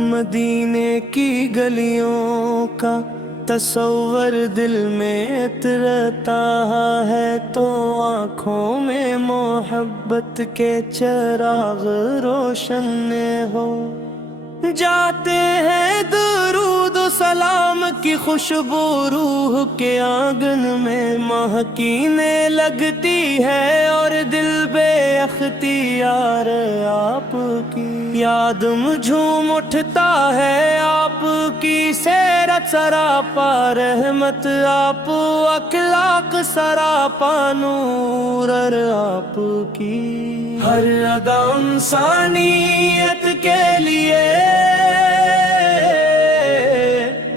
مدینے کی گلیوں کا تصور دل میں اترتا ہے تو آنکھوں میں محبت کے چراغ روشن ہو جاتے ہیں، درود و سلام کی خوشبو روح کے آنگن میں مہکینے لگتی ہے، اور دل بے اختیار آپ کی یاد میں جھوم اٹھتا ہے۔ آپ کی سیرت سراپا رحمت، آپ اخلاق سراپا نور، اور آپ کی ہر ادا انسانیت کے لیے،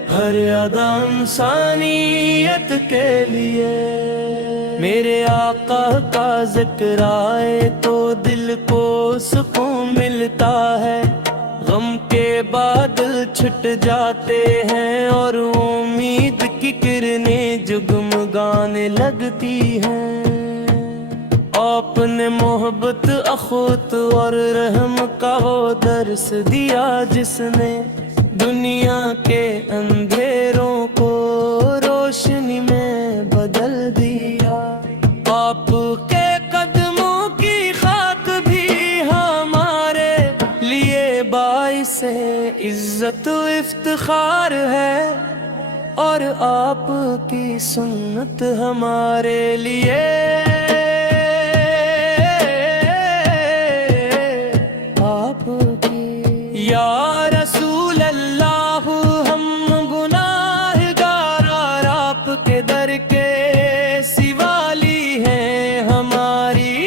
ہر ادا انسانیت کے لیے۔ میرے آقا کا ذکر آئے تو دل کو سکون ملتا ہے، غم کے بادل چھٹ جاتے ہیں اور امید کی کرنیں جگمگانے لگتی ہیں۔ آپ نے محبت، اخوت اور رحم کا وہ درس دیا جس نے دنیا کے اندھیروں کو روشنی میں بدل دیا۔ آپ کے قدموں کی خاک بھی ہمارے لیے باعث عزت و افتخار ہے، اور آپ کی سنت ہمارے لیے یا رسول اللہ، ہم گناہگار اور آپ کے در کے سوالی ہیں، ہماری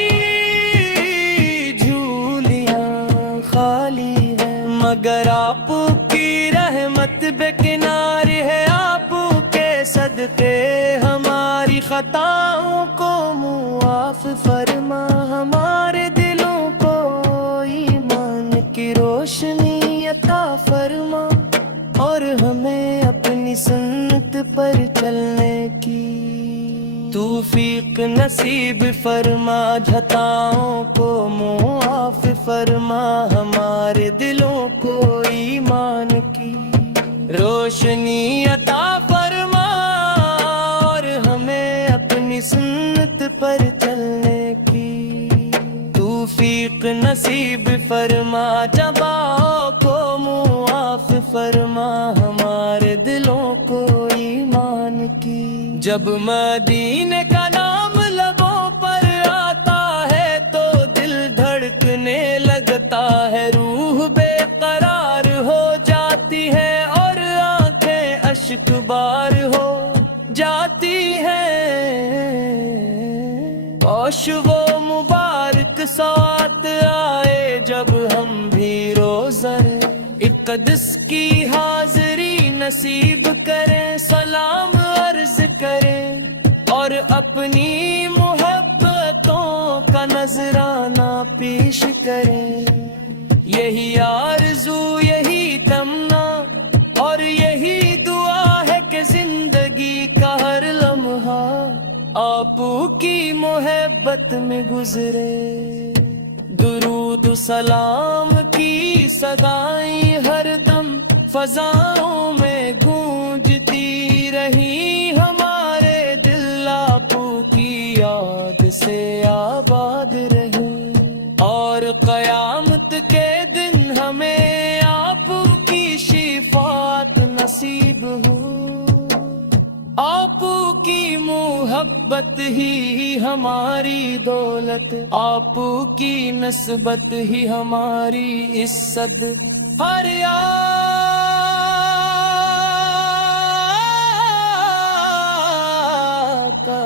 جھولیاں خالی ہیں، مگر آپ کی رحمت بے کنار ہے۔ آپ کے صدقے ہماری خطاؤں کو معاف فرما، ہمارے دلوں کو ایمان کی روشنی عطا فرما، اور ہمیں اپنی سنت پر چلنے کی توفیق نصیب فرما، خطاؤں کو معاف فرما، ہمارے دلوں کو ایمان کی روشنی عطا فرما، اور ہمیں اپنی سنت پر چلنے کی توفیق نصیب فرما، جباؤں کو معاف فرما، ہمارے دلوں کو ایمان کی۔ جب مدینے کا نام لبوں پر آتا ہے تو دل دھڑکنے لگتا ہے، روح بے قرار ہو جاتی ہے اور آنکھیں اشک بار ہو جاتی ہیں۔ کاش وہ مبارک سوات آئے جب ہم بھی روزہ اقدس کی حاضری نصیب کریں، سلام عرض کریں اور اپنی محبتوں کا نذرانہ پیش کریں۔ یہی آرزو، یہی تمنا اور یہی دعا ہے کہ زندگی کا ہر لمحہ آپ کی محبت میں گزرے۔ درود و سلام کی صدائیں ہر دم فضاؤں میں گونجتی رہی، ہمارے دل آپ کی یاد سے آباد رہی، اور قیامت کے دن ہمیں آپ کی شفاعت نصیب ہو۔ آپ کی محبت ہی ہماری دولت، آپ کی نسبت ہی ہماری عزت، ہر آقا